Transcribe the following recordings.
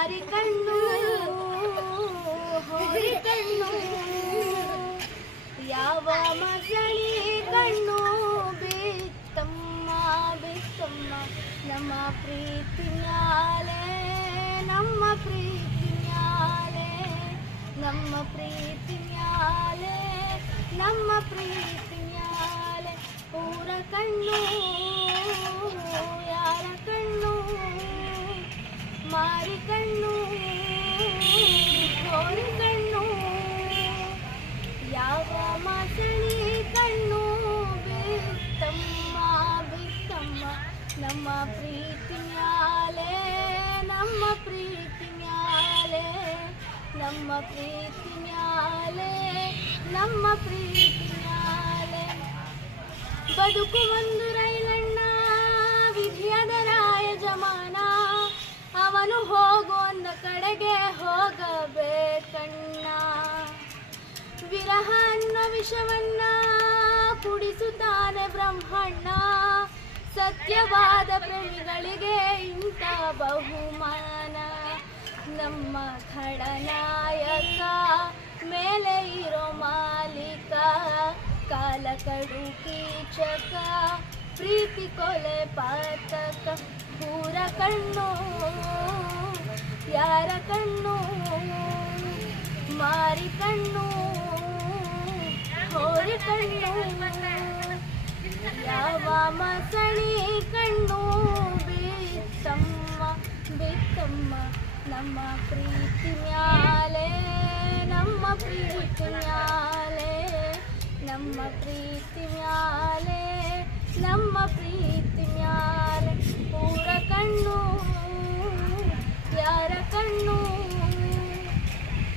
ಹರಿ ಕಣ್ಣು ಹೋರಿ ಕಣ್ಣು ಯಾವ ಮಸಳಿ ಕಣ್ಣು ಬಿತ್ತಮ್ಮ ಬಿತ್ತಮ್ಮ. ನಮ್ಮ ಪ್ರೀತಿ ನಮ್ಮ ಪ್ರೀತಿ ನಮ್ಮ ಪ್ರೀತಿ ಮ್ಯಾಲೆ, ನಮ್ಮ ಪ್ರೀತಿ ಪೂರ ಕಣ್ಣು ಮಾರಿ ಕಣ್ಣು ಗೋರಿ ಕಣ್ಣು, ಯಾವ ಮಾಸಣಿ ಕಣ್ಣು, ಬಿತ್ತಮ್ಮ ಬಿತ್ತಮ್ಮ, ನಮ್ಮ ಪ್ರೀತಿ ಮ್ಯಾಲೆ, ನಮ್ಮ ಪ್ರೀತಿ ಮ್ಯಾಲೆ, ನಮ್ಮ ಪ್ರೀತಿ ಮ್ಯಾಲೆ, ನಮ್ಮ ಪ್ರೀತಿ ಮ್ಯಾಲೆ. ಬದುಕು ಒಂದು ವಿರಹ ಅನ್ನೋ ವಿಷವನ್ನ ಕುಡಿಸುತ್ತಾನೆ ಬ್ರಹ್ಮಣ್ಣ. ಸತ್ಯವಾದ ಪ್ರೇಮಿಗಳಿಗೆ ಇಂಥ ಬಹುಮಾನ. ನಮ್ಮ ಖಳನಾಯಕ ಮೇಲೆ ಇರೋ ಮಾಲೀಕ, ಕಾಲ ಕಡು ಕೀಚಕ ಪ್ರೀತಿ ಕೊಲೆ ಪಾತಕ. ಪೂರ ಕಣ್ಣು, ಯಾರ ಕಣ್ಣು? ಮಾರಿ ಕಣ್ಣು ಯಾವ ಮಸಣಿ ಕಣ್ಣು ಬಿತ್ತಮ್ಮ ಬಿತ್ತಮ್ಮ ನಮ್ಮ ಪ್ರೀತಿ ಮ್ಯಾಲೆ ನಮ್ಮ ಪ್ರೀತಿ ಮ್ಯಾಲೆ ನಮ್ಮ ಪ್ರೀತಿ ಮ್ಯಾಲೆ ನಮ್ಮ ಪ್ರೀತಿ ಮ್ಯಾಲೆ ಪೂರ ಕಣ್ಣು? ಯಾರ ಕಣ್ಣು?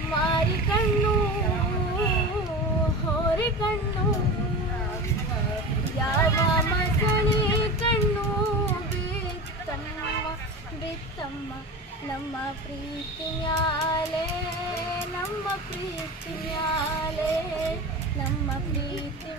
ಮಾರಿ ಕಣ್ಣು? ಕಣ್ಣು. ಯಾವ ಮಸಣಿ ಕಣ್ಣು ಬಿತ್ತಮ್ಮ ಬಿತ್ತಮ್ಮ ನಮ್ಮ ಪ್ರೀತಿ ಮ್ಯಾಲೆ ನಮ್ಮ ಪ್ರೀತಿ ಮ್ಯಾಲೆ ನಮ್ಮ ಪ್ರೀತಿ